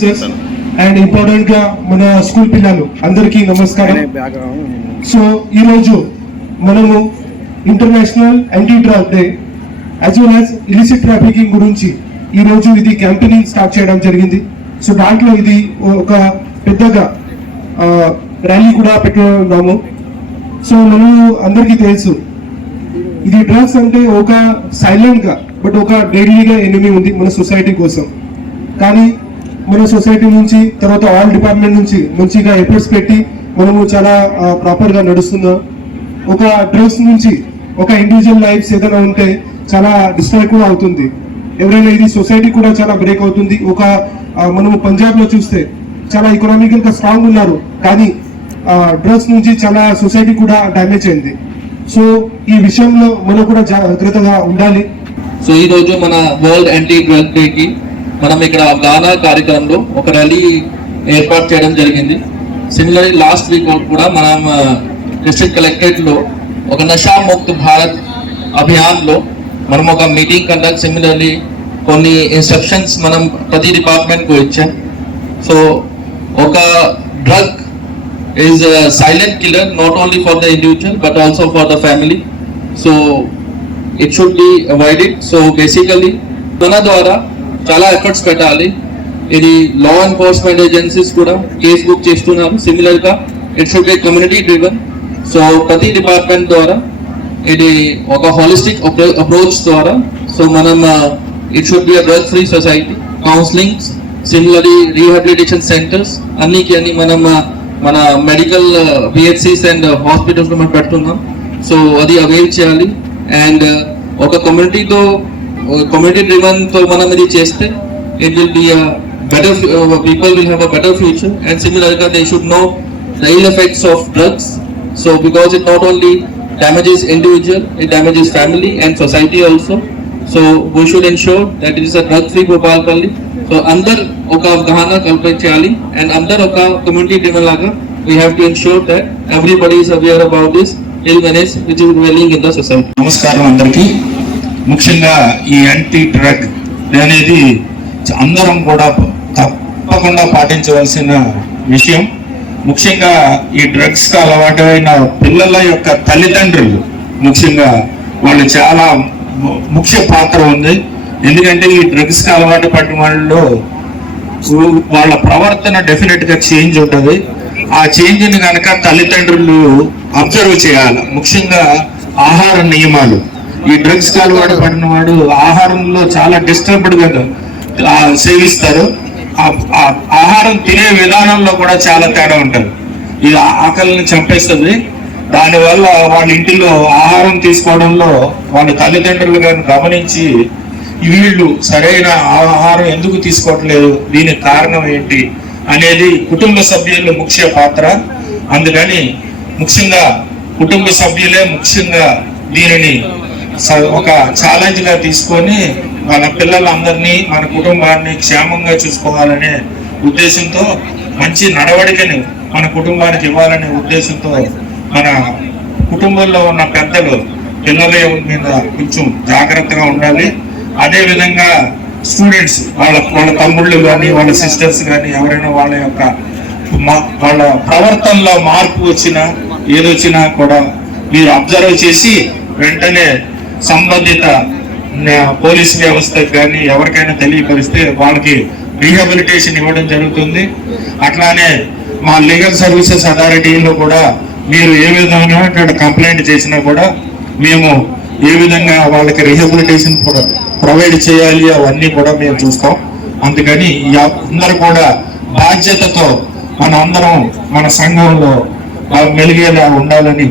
Officers and important గా మన school పిల్లలు అందరికీ నమస్కారం. సో ఈ రోజు మనము international anti drug day as well as illicit trafficking గురించి ఈ రోజు ఇది క్యాంపెయినింగ్ స్టార్ట్ చేయడం జరిగింది. సో దాంట్లో ఇది ఒక పెద్దగా ర్యాలీ కూడా పెట్టుకున్నాము. సో మనము అందరికీ తెలుసు ఇది డ్రగ్స్ అంటే ఒక సైలెంట్ గా బట్ ఒక డెడ్లీగా ఎనిమీ ఉంది మన సొసైటీ కోసం. కానీ మన సొసైటీ నుంచి తర్వాత ఆల్ డిపార్ట్మెంట్ నుంచి మంచిగా ఎఫర్ట్స్ పెట్టి మనము చాలా ప్రాపర్ గా నడుస్తున్నాం. ఒక డ్రగ్స్ నుంచి ఒక ఇండివిజువల్ లైఫ్స్ ఏదైనా ఉంటే చాలా డిస్ట్రాయ్ కూడా అవుతుంది. ఎవరైనా ఇది సొసైటీ కూడా చాలా బ్రేక్ అవుతుంది. ఒక మనము పంజాబ్ లో చూస్తే చాలా ఎకనామికల్ గా స్ట్రాంగ్ ఉన్నారు, కానీ డ్రగ్స్ నుంచి చాలా సొసైటీ కూడా డ్యామేజ్ అయింది. సో ఈ విషయంలో మనం కూడా జాగ్రత్తగా ఉండాలి. సో ఈ రోజు మన వరల్డ్ యాంటీ డ్రగ్ డే కి మనం ఇక్కడ గానా కార్యక్రమంలో ఒక ర్యాలీ ఏర్పాటు చేయడం జరిగింది. సిమిలర్లీ లాస్ట్ వీక్ కూడా మనం డిస్ట్రిక్ట్ కలెక్టరేట్ లో ఒక నషా ముక్త్ భారత్ అభియాన్ లో మనం ఒక మీటింగ్ కండక్ట్, సిమిలర్లీ కొన్ని ఇన్స్ట్రక్షన్స్ మనం ప్రతి డిపార్ట్మెంట్ కు ఇచ్చాం. సో ఒక drug is a silent killer not only for the individual but also for the family, so it should be avoided. So basically మన ద్వారా చాలా ఎఫర్ట్స్ పెట్టాలి. ఇది లా ఎన్ఫోర్స్మెంట్ ఏజెన్సీస్ కూడా కేసు బుక్ చేస్తున్నారు. సిమిలర్ గా it should be community driven. So ప్రతి department ద్వారా ఇది ఒక హోలిస్టిక్ అప్రోచ్ ద్వారా సో మనం it should be drug free society. Counselling, similarly rehabilitation centres అన్ని మనం మన మెడికల్ బిహెచ్సిస్ అండ్ హాస్పిటల్స్ లో మనం పెడుతున్నాం. సో అది అవైల్ చేయాలి. అండ్ ఒక కమ్యూనిటీ డ్రివెన్ తో మనం ఇది చేస్తే it will be better, people will have a better future. And సిమిలర్ గా they should know the ill effects of drugs. So because it not only damages individual, it damages family and society also. So we should ensure that it is a drug free Gopalpalli. So under oka avgahana kalpate cheyali and under oka community driven laga we have to ensure that everybody is aware about this ill menace which is dwelling in the society. నమస్కారం అందరికీ. ముఖ్యంగా ఈ anti drug అనేది అందరం కూడా తప్పకుండా పాటించవలసిన విషయం. ముఖ్యంగా ఈ డ్రగ్స్ కి అలవాటైన పిల్లల యొక్క తల్లిదండ్రులు ముఖ్యంగా వాళ్ళు చాలా ముఖ్య పాత్ర ఉంది. ఎందుకంటే ఈ డ్రగ్స్ కి అలవాటు పడిన వాళ్ళు వాళ్ళ ప్రవర్తన డెఫినెట్ గా చేంజ్ ఉంటుంది. ఆ చేంజ్ ని కనుక తల్లిదండ్రులు అబ్జర్వ్ చేయాలి. ముఖ్యంగా ఆహార నియమాలు. ఈ డ్రగ్స్ కి అలవాటు పడిన వాడు ఆహారంలో చాలా డిస్టర్బ్డ్ గా సేవిస్తారు. ఆహారం తినే విధానంలో కూడా చాలా తేడా ఉంటుంది. ఇది ఆకలిని చంపేస్తుంది. దానివల్ల వాళ్ళ ఇంటిలో ఆహారం తీసుకోవడంలో వాళ్ళ తల్లిదండ్రులు గారిని గమనించి వీళ్ళు సరైన ఆహారం ఎందుకు తీసుకోవట్లేదు, దీనికి కారణం ఏంటి అనేది కుటుంబ సభ్యుల ముఖ్య పాత్ర. అందుకని ముఖ్యంగా కుటుంబ సభ్యులే ముఖ్యంగా దీనిని ఒక ఛాలెంజ్ గా తీసుకొని మన పిల్లలందరినీ మన కుటుంబాన్ని క్షేమంగా చూసుకోవాలనే ఉద్దేశంతో, మంచి నడవడికని మన కుటుంబానికి ఇవ్వాలనే ఉద్దేశంతో మన కుటుంబంలో ఉన్న పెద్దలు పిల్లల మీద కొంచెం జాగ్రత్తగా ఉండాలి. అదే విధంగా స్టూడెంట్స్ వాళ్ళ తమ్ముళ్ళు కానీ వాళ్ళ సిస్టర్స్ కానీ ఎవరైనా వాళ్ళ ప్రవర్తనలో మార్పు వచ్చినా ఏదొచ్చినా కూడా మీరు అబ్జర్వ్ చేసి వెంటనే సంబంధిత పోలీస్ వ్యవస్థకు కానీ ఎవరికైనా తెలియపరిస్తే వాళ్ళకి రీహాబిలిటేషన్ ఇవ్వడం జరుగుతుంది. అట్లానే మా లీగల్ సర్వీసెస్ అథారిటీలో కూడా మీరు ఏ విధంగా కంప్లైంట్ చేసినా కూడా మేము ఏ విధంగా వాళ్ళకి రీహాబిలిటేషన్ కూడా ప్రొవైడ్ చేయాలి అవన్నీ కూడా మేము చూస్తాం. అందుకని అందరూ కూడా బాధ్యతతో మన అందరం మన సంఘంలో మెలిగేలా ఉండాలని